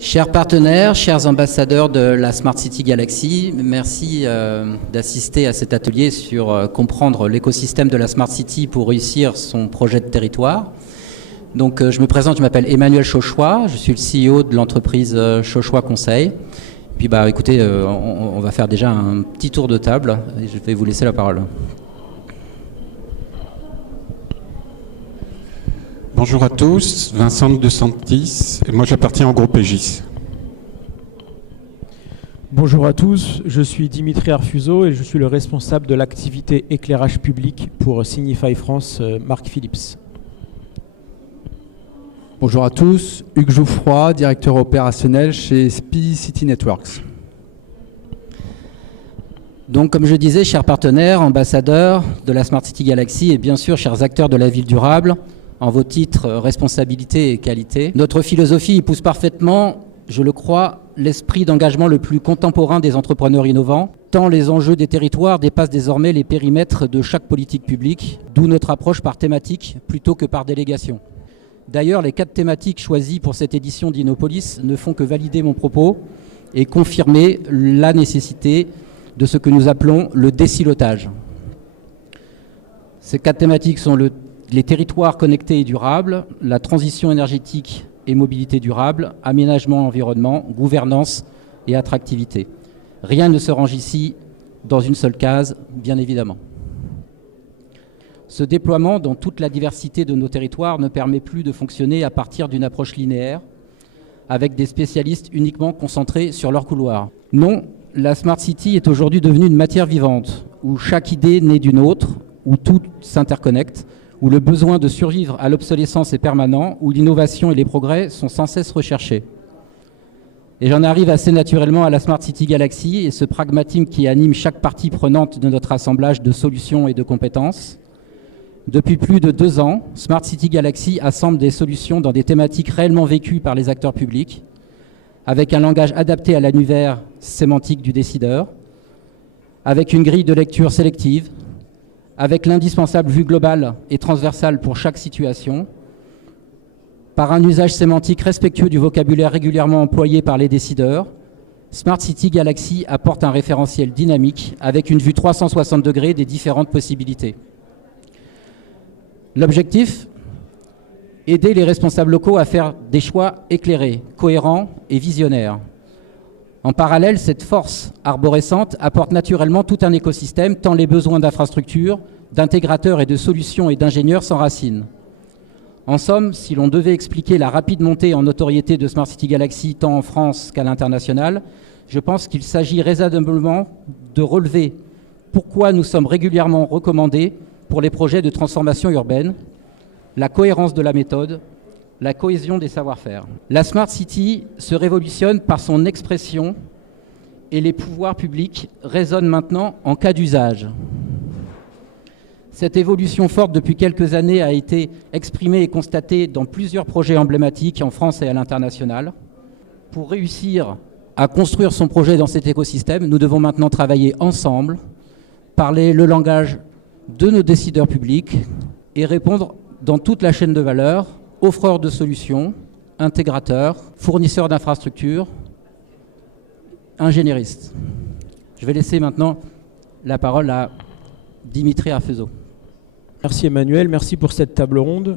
Chers partenaires, chers ambassadeurs de la Smart City Galaxy, merci d'assister à cet atelier sur comprendre l'écosystème de la Smart City pour réussir son projet de territoire. Donc je me présente, je m'appelle Emmanuel Chauchois, je suis le CEO de l'entreprise Chauchois Conseil. Puis écoutez, on va faire déjà un petit tour de table et je vais vous laisser la parole. Bonjour à tous, Vincent de Santis, et moi j'appartiens au groupe Aegis. Bonjour à tous, je suis Dimitri Arfuso et je suis le responsable de l'activité éclairage public pour Signify France, Marc Philips. Bonjour à tous, Hugues Jouffroy, directeur opérationnel chez SPI City Networks. Donc comme je disais, chers partenaires, ambassadeurs de la Smart City Galaxy et bien sûr chers acteurs de la ville durable, en vos titres responsabilité et qualité, notre philosophie épouse parfaitement, je le crois, l'esprit d'engagement le plus contemporain des entrepreneurs innovants, tant les enjeux des territoires dépassent désormais les périmètres de chaque politique publique, d'où notre approche par thématique plutôt que par délégation. D'ailleurs, les 4 thématiques choisies pour cette édition d'Innopolis ne font que valider mon propos et confirmer la nécessité de ce que nous appelons le désilotage. Ces 4 thématiques sont les territoires connectés et durables, la transition énergétique et mobilité durable, aménagement, environnement, gouvernance et attractivité. Rien ne se range ici dans une seule case, bien évidemment. Ce déploiement dans toute la diversité de nos territoires ne permet plus de fonctionner à partir d'une approche linéaire, avec des spécialistes uniquement concentrés sur leur couloir. Non, la Smart City est aujourd'hui devenue une matière vivante, où chaque idée naît d'une autre, où tout s'interconnecte, où le besoin de survivre à l'obsolescence est permanent, où l'innovation et les progrès sont sans cesse recherchés. Et j'en arrive assez naturellement à la Smart City Galaxy et ce pragmatisme qui anime chaque partie prenante de notre assemblage de solutions et de compétences. Depuis plus de 2 ans, Smart City Galaxy assemble des solutions dans des thématiques réellement vécues par les acteurs publics, avec un langage adapté à l'univers sémantique du décideur, avec une grille de lecture sélective, avec l'indispensable vue globale et transversale pour chaque situation, par un usage sémantique respectueux du vocabulaire régulièrement employé par les décideurs, Smart City Galaxy apporte un référentiel dynamique avec une vue 360 degrés des différentes possibilités. L'objectif ? Aider les responsables locaux à faire des choix éclairés, cohérents et visionnaires. En parallèle, cette force arborescente apporte naturellement tout un écosystème, tant les besoins d'infrastructures, d'intégrateurs et de solutions et d'ingénieurs s'enracinent. En somme, si l'on devait expliquer la rapide montée en notoriété de Smart City Galaxy tant en France qu'à l'international, je pense qu'il s'agit raisonnablement de relever pourquoi nous sommes régulièrement recommandés pour les projets de transformation urbaine, la cohérence de la méthode, la cohésion des savoir-faire. La Smart City se révolutionne par son expression et les pouvoirs publics résonnent maintenant en cas d'usage. Cette évolution forte depuis quelques années a été exprimée et constatée dans plusieurs projets emblématiques en France et à l'international. Pour réussir à construire son projet dans cet écosystème, nous devons maintenant travailler ensemble, parler le langage de nos décideurs publics et répondre dans toute la chaîne de valeur, offreurs de solutions, intégrateurs, fournisseurs d'infrastructures, ingénieristes. Je vais laisser maintenant la parole à Dimitri Arfuso. Merci Emmanuel, merci pour cette table ronde.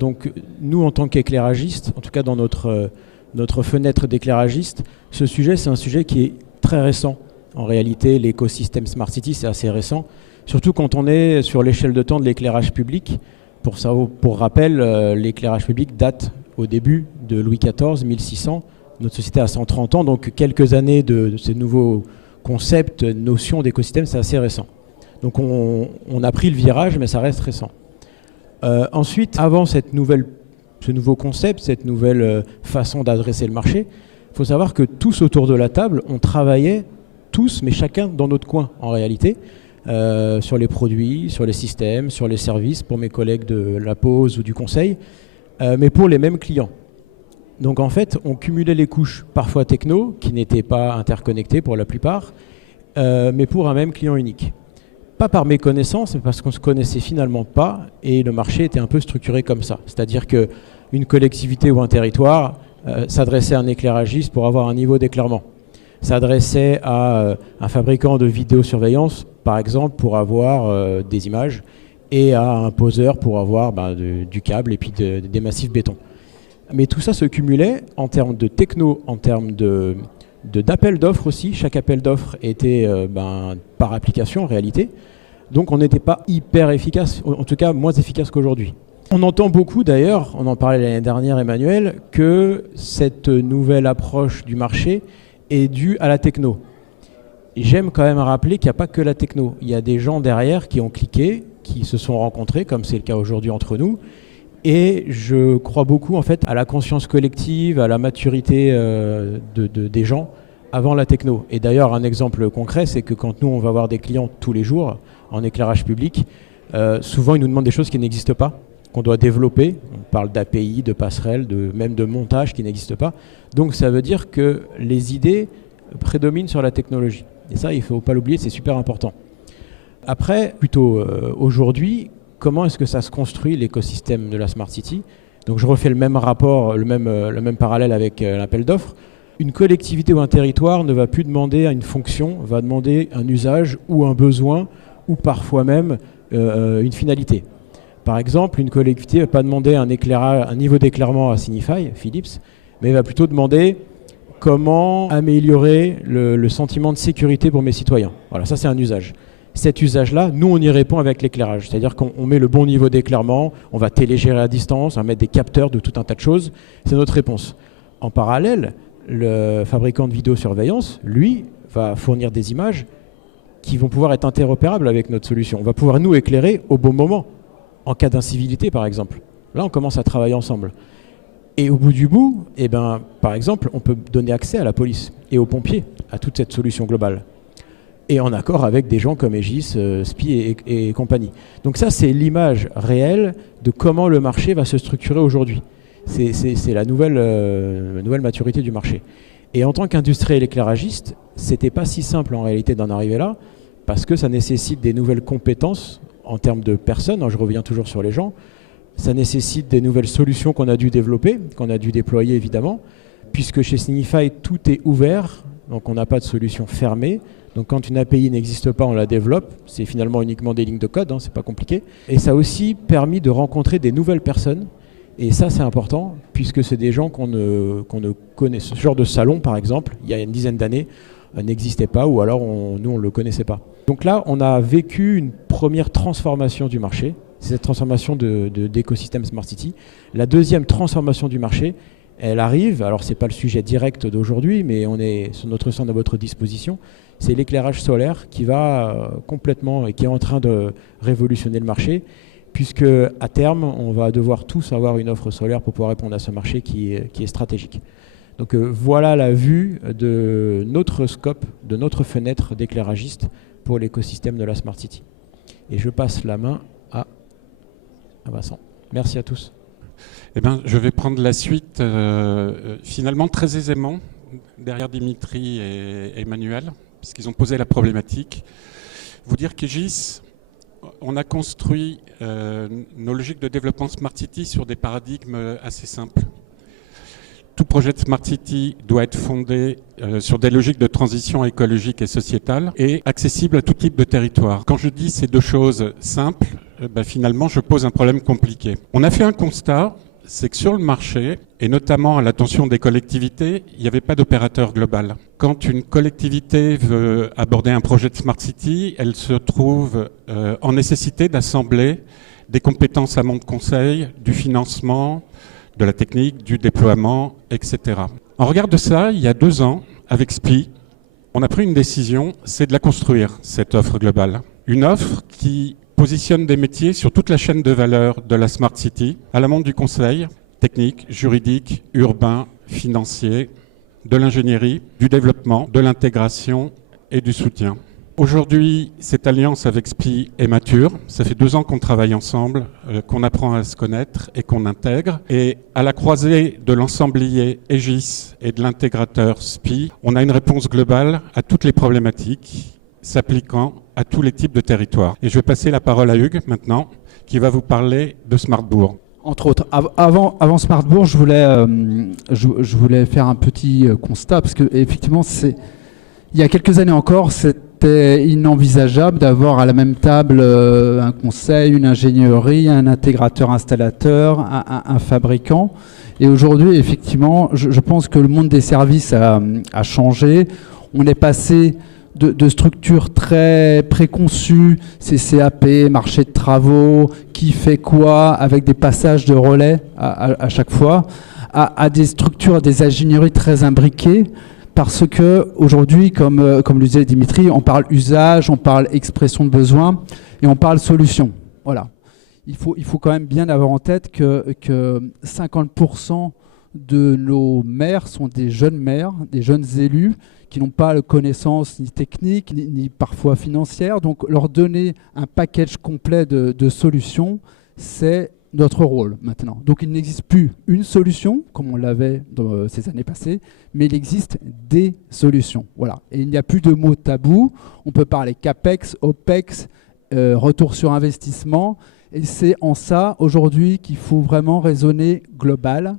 Donc nous en tant qu'éclairagistes, en tout cas dans notre fenêtre d'éclairagiste, ce sujet c'est un sujet qui est très récent. En réalité, l'écosystème Smart City c'est assez récent, surtout quand on est sur l'échelle de temps de l'éclairage public. Pour rappel, l'éclairage public date au début de Louis XIV, 1600. Notre société a 130 ans, donc quelques années de ces nouveaux concepts, notions d'écosystème, c'est assez récent. Donc on a pris le virage, mais ça reste récent. Ensuite, avant ce nouveau concept, cette nouvelle façon d'adresser le marché, il faut savoir que tous autour de la table, on travaillait tous, mais chacun dans notre coin en réalité, sur les produits, sur les systèmes, sur les services, pour mes collègues de la pause ou du conseil, mais pour les mêmes clients. Donc en fait, on cumulait les couches, parfois techno, qui n'étaient pas interconnectées pour la plupart, mais pour un même client unique. Pas par méconnaissance, mais parce qu'on ne se connaissait finalement pas, et le marché était un peu structuré comme ça. C'est-à-dire qu'une collectivité ou un territoire s'adressait à un éclairagiste pour avoir un niveau d'éclairement. S'adressait à un fabricant de vidéosurveillance, par exemple, pour avoir des images, et à un poseur pour avoir du câble et puis des massifs béton. Mais tout ça se cumulait en termes de techno, en termes d'appel d'offres aussi. Chaque appel d'offres était par application en réalité. Donc on n'était pas hyper efficace, en tout cas moins efficace qu'aujourd'hui. On entend beaucoup d'ailleurs, on en parlait l'année dernière Emmanuel, que cette nouvelle approche du marché est due à la techno. J'aime quand même rappeler qu'il n'y a pas que la techno. Il y a des gens derrière qui ont cliqué, qui se sont rencontrés, comme c'est le cas aujourd'hui entre nous. Et je crois beaucoup en fait à la conscience collective, à la maturité des gens avant la techno. Et d'ailleurs, un exemple concret, c'est que quand nous, on va voir des clients tous les jours en éclairage public, souvent ils nous demandent des choses qui n'existent pas, qu'on doit développer. On parle d'API, de passerelles, même de montage qui n'existent pas. Donc ça veut dire que les idées prédominent sur la technologie. Et ça, il ne faut pas l'oublier, c'est super important. Après, plutôt aujourd'hui, comment est-ce que ça se construit l'écosystème de la Smart City? Donc je refais le même rapport, le même parallèle avec l'appel d'offres. Une collectivité ou un territoire ne va plus demander à une fonction, va demander un usage ou un besoin ou parfois même une finalité. Par exemple, une collectivité ne va pas demander un niveau d'éclairement à Signify, Philips, mais va plutôt demander comment améliorer le sentiment de sécurité pour mes citoyens. Voilà, ça c'est un usage. Cet usage-là, nous, on y répond avec l'éclairage. C'est-à-dire qu'on met le bon niveau d'éclairement, on va télégérer à distance, on va mettre des capteurs de tout un tas de choses. C'est notre réponse. En parallèle, le fabricant de vidéosurveillance, lui, va fournir des images qui vont pouvoir être interopérables avec notre solution. On va pouvoir nous éclairer au bon moment, en cas d'incivilité, par exemple. Là, on commence à travailler ensemble. Et au bout du bout, par exemple, on peut donner accès à la police et aux pompiers à toute cette solution globale. Et en accord avec des gens comme Aegis, SPI et compagnie. Donc ça, c'est l'image réelle de comment le marché va se structurer aujourd'hui. C'est la nouvelle maturité du marché. Et en tant qu'industriel éclairagiste, c'était pas si simple en réalité d'en arriver là, parce que ça nécessite des nouvelles compétences en termes de personnes, je reviens toujours sur les gens, ça nécessite des nouvelles solutions qu'on a dû développer, qu'on a dû déployer évidemment, puisque chez Signify, tout est ouvert, donc on n'a pas de solution fermée. Donc quand une API n'existe pas, on la développe. C'est finalement uniquement des lignes de code, c'est pas compliqué. Et ça a aussi permis de rencontrer des nouvelles personnes. Et ça, c'est important, puisque c'est des gens qu'on ne connaît. Ce genre de salon, par exemple, il y a une dizaine d'années, n'existait pas, ou alors nous, on ne le connaissait pas. Donc là, on a vécu une première transformation du marché. C'est cette transformation d'écosystème Smart City. La deuxième transformation du marché, elle arrive, alors ce n'est pas le sujet direct d'aujourd'hui, mais on est sur notre stand à votre disposition. C'est l'éclairage solaire qui va complètement et qui est en train de révolutionner le marché, puisque à terme, on va devoir tous avoir une offre solaire pour pouvoir répondre à ce marché qui est stratégique. Donc voilà la vue de notre scope, de notre fenêtre d'éclairagiste pour l'écosystème de la Smart City. Et je passe la main à Vincent. Merci à tous. Je vais prendre la suite finalement très aisément derrière Dimitri et Emmanuel, puisqu'ils ont posé la problématique. Vous dire qu'Aegis, on a construit nos logiques de développement Smart City sur des paradigmes assez simples. Tout projet de Smart City doit être fondé sur des logiques de transition écologique et sociétale et accessible à tout type de territoire. Quand je dis ces deux choses simples, finalement, je pose un problème compliqué. On a fait un constat, c'est que sur le marché, et notamment à l'attention des collectivités, il n'y avait pas d'opérateur global. Quand une collectivité veut aborder un projet de Smart City, elle se trouve en nécessité d'assembler des compétences amont de conseil, du financement, de la technique, du déploiement, etc. En regard de ça, il y a 2 ans, avec SPI, on a pris une décision, c'est de la construire, cette offre globale. Une offre qui positionne des métiers sur toute la chaîne de valeur de la Smart City, à l'amont du conseil, technique, juridique, urbain, financier, de l'ingénierie, du développement, de l'intégration et du soutien. Aujourd'hui, cette alliance avec SPI est mature. Ça fait 2 ans qu'on travaille ensemble, qu'on apprend à se connaître et qu'on intègre. Et à la croisée de l'ensemblier Aegis et de l'intégrateur SPI, on a une réponse globale à toutes les problématiques s'appliquant à tous les types de territoires. Et je vais passer la parole à Hugues maintenant, qui va vous parler de Smartbourg. Entre autres, avant Smartbourg, je voulais faire un petit constat, parce que effectivement, il y a quelques années encore, c'était inenvisageable d'avoir à la même table un conseil, une ingénierie, un intégrateur installateur, un fabricant. Et aujourd'hui, effectivement, je pense que le monde des services a changé. On est passé de structures très préconçues, CCAP, marché de travaux, qui fait quoi, avec des passages de relais à chaque fois, à des structures, des ingénieries très imbriquées, parce que aujourd'hui, comme le disait Dimitri, on parle usage, on parle expression de besoin et on parle solution. Voilà. Il faut quand même bien avoir en tête que 50% de nos maires sont des jeunes maires, des jeunes élus, qui n'ont pas de connaissances ni techniques, ni parfois financières. Donc leur donner un package complet de solutions, c'est notre rôle maintenant. Donc il n'existe plus une solution, comme on l'avait dans ces années passées, mais il existe des solutions. Voilà. Et il n'y a plus de mots tabous. On peut parler CAPEX, OPEX, retour sur investissement. Et c'est en ça, aujourd'hui, qu'il faut vraiment raisonner global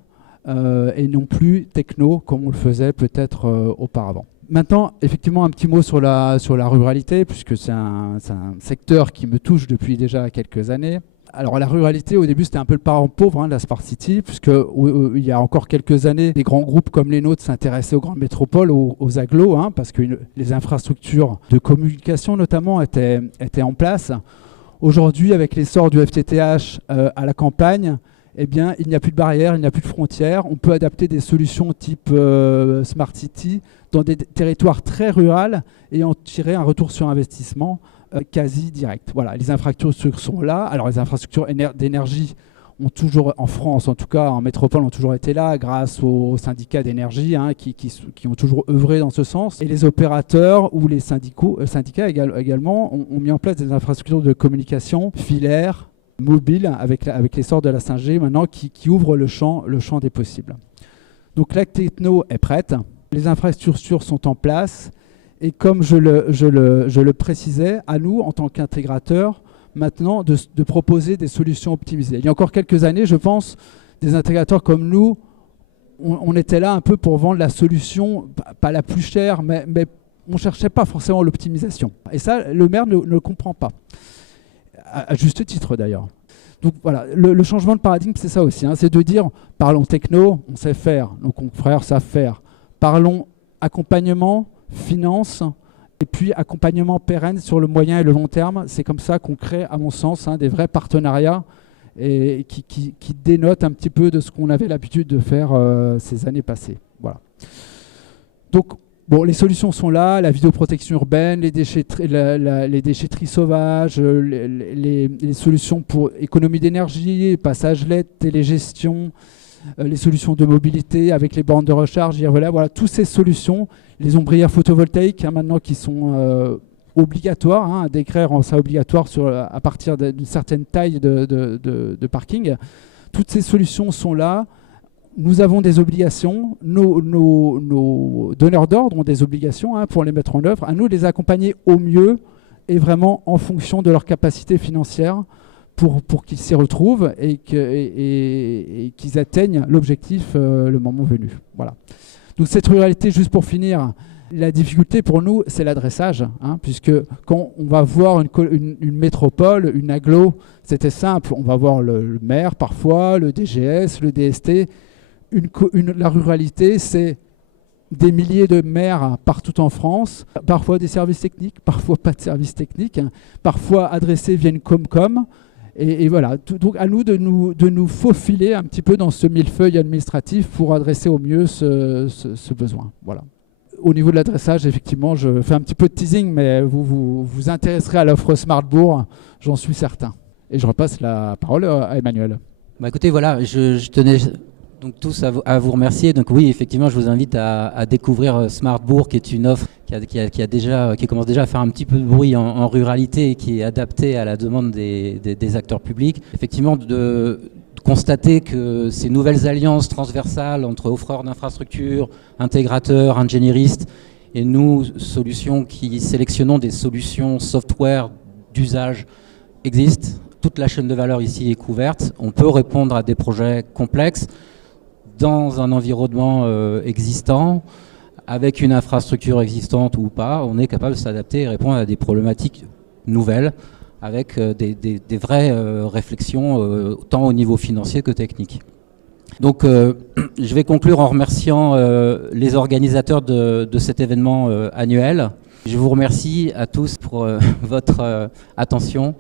et non plus techno, comme on le faisait peut-être auparavant. Maintenant, effectivement, un petit mot sur la ruralité, puisque c'est un secteur qui me touche depuis déjà quelques années. Alors la ruralité, au début, c'était un peu le parent pauvre de la Smart City, puisque il y a encore quelques années, des grands groupes comme les nôtres s'intéressaient aux grandes métropoles, aux agglos, parce que les infrastructures de communication notamment étaient en place. Aujourd'hui, avec l'essor du FTTH à la campagne, eh bien, il n'y a plus de barrières, il n'y a plus de frontières. On peut adapter des solutions type Smart City dans des territoires très ruraux et en tirer un retour sur investissement quasi direct. Voilà, les infrastructures sont là. Alors, les infrastructures d'énergie ont toujours, en France, en tout cas en métropole, ont toujours été là grâce aux syndicats d'énergie qui ont toujours œuvré dans ce sens. Et les opérateurs ou les syndicats également ont mis en place des infrastructures de communication filaires, mobile avec l'essor de la 5G maintenant qui ouvre le champ des possibles. Donc la techno est prête, les infrastructures sont en place et comme je le précisais, à nous en tant qu'intégrateurs maintenant de proposer des solutions optimisées. Il y a encore quelques années, je pense, des intégrateurs comme nous, on était là un peu pour vendre la solution, pas la plus chère, mais on ne cherchait pas forcément l'optimisation. Et ça, le maire ne le comprend pas. À juste titre d'ailleurs. Donc voilà, le changement de paradigme, c'est ça aussi. C'est de dire, parlons techno, on sait faire, nos confrères savent faire. Parlons accompagnement, finance, et puis accompagnement pérenne sur le moyen et le long terme. C'est comme ça qu'on crée, à mon sens, des vrais partenariats et qui dénotent un petit peu de ce qu'on avait l'habitude de faire ces années passées. Voilà. Donc, bon, les solutions sont là, la vidéoprotection urbaine, les déchetteries sauvages, les solutions pour économie d'énergie, passage LED, télégestion, les solutions de mobilité avec les bornes de recharge. Voilà, toutes ces solutions, les ombrières photovoltaïques maintenant qui sont obligatoires, un décret rend ça obligatoire à partir d'une certaine taille de parking. Toutes ces solutions sont là. Nous avons des obligations, nos donneurs d'ordre ont des obligations pour les mettre en œuvre, à nous de les accompagner au mieux et vraiment en fonction de leur capacité financière pour qu'ils s'y retrouvent et qu'ils atteignent l'objectif le moment venu. Voilà. Donc cette ruralité, juste pour finir, la difficulté pour nous, c'est l'adressage, puisque quand on va voir une métropole, une agglo, c'était simple, on va voir le maire parfois, le DGS, le DST. La ruralité, c'est des milliers de maires partout en France, parfois des services techniques, parfois pas de services techniques, parfois adressés via une Comcom. Et voilà, donc à nous de nous faufiler un petit peu dans ce millefeuille administratif pour adresser au mieux ce besoin. Voilà. Au niveau de l'adressage, effectivement, je fais un petit peu de teasing, mais vous vous intéresserez à l'offre Smartbourg, j'en suis certain. Et je repasse la parole à Emmanuel. Écoutez, voilà, je tenais donc tous à vous remercier. Donc oui, effectivement, je vous invite à découvrir Smartbourg, qui est une offre qui commence déjà à faire un petit peu de bruit en ruralité et qui est adaptée à la demande des acteurs publics. Effectivement, de constater que ces nouvelles alliances transversales entre offreurs d'infrastructures, intégrateurs, ingénieristes et nous, solutions qui sélectionnons des solutions software d'usage existent. toute la chaîne de valeur ici est couverte. On peut répondre à des projets complexes dans un environnement existant, avec une infrastructure existante ou pas. On est capable de s'adapter et répondre à des problématiques nouvelles, avec des vraies réflexions, tant au niveau financier que technique. Donc je vais conclure en remerciant les organisateurs de cet événement annuel. Je vous remercie à tous pour votre attention.